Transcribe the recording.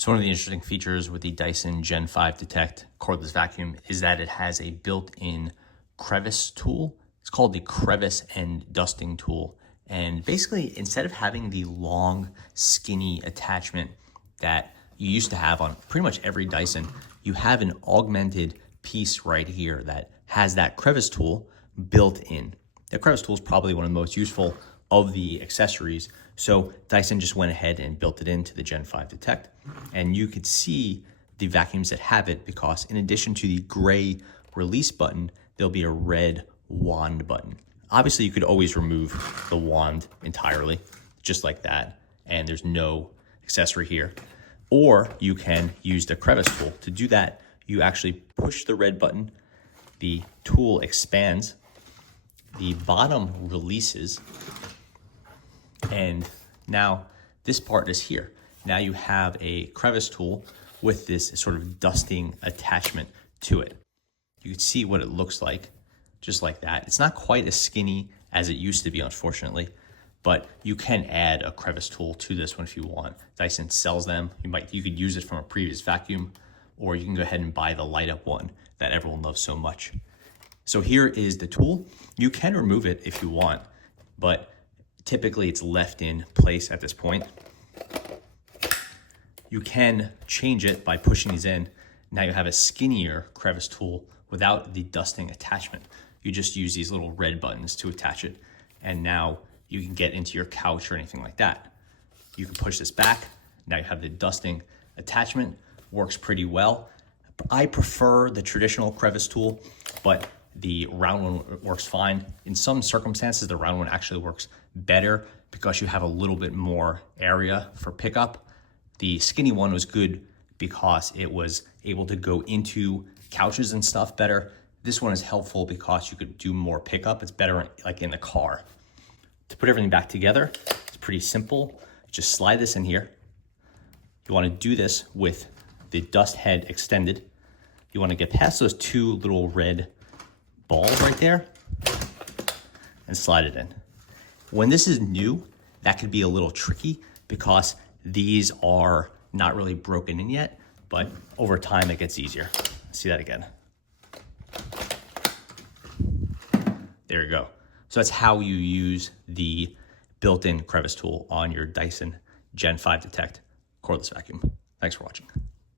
So one of the interesting features with the Dyson Gen 5 Detect cordless vacuum is that it has a built-in crevice tool. It's called the crevice and dusting tool. And basically, instead of having the long, skinny attachment that you used to have on pretty much every Dyson, you have an augmented piece right here that has that crevice tool built in. The crevice tool is probably one of the most useful of the accessories. So Dyson just went ahead and built it into the Gen 5 Detect. And you could see the vacuums that have it because in addition to the gray release button, there'll be a red wand button. Obviously, you could always remove the wand entirely, just like that, and there's no accessory here. Or you can use the crevice tool. To do that, you actually push the red button, the tool expands, the bottom releases, and now this part is here. Now you have a crevice tool with this sort of dusting attachment to it. You can see what it looks like, just like that. It's not quite as skinny as it used to be, unfortunately, but you can add a crevice tool to this one if you want. Dyson sells them. You could use it from a previous vacuum, or you can go ahead and buy the light up one that everyone loves so much. So here is the tool. You can remove it if you want, but typically it's left in place at this point. You can change it by pushing these in. Now you have a skinnier crevice tool without the dusting attachment. You just use these little red buttons to attach it. And now you can get into your couch or anything like that. You can push this back. Now you have the dusting attachment, works pretty well. I prefer the traditional crevice tool, but the round one works fine. In some circumstances, the round one actually works better because you have a little bit more area for pickup. The skinny one was good because it was able to go into couches and stuff better. This one is helpful because you could do more pickup. It's better like in the car. To put everything back together, it's pretty simple. Just slide this in here. You want to do this with the dust head extended. You want to get past those two little red balls right there and slide it in. When this is new, that could be a little tricky because these are not really broken in yet, but over time it gets easier. See that again. There you go. So that's how you use the built-in crevice tool on your Dyson Gen 5 Detect cordless vacuum. Thanks for watching.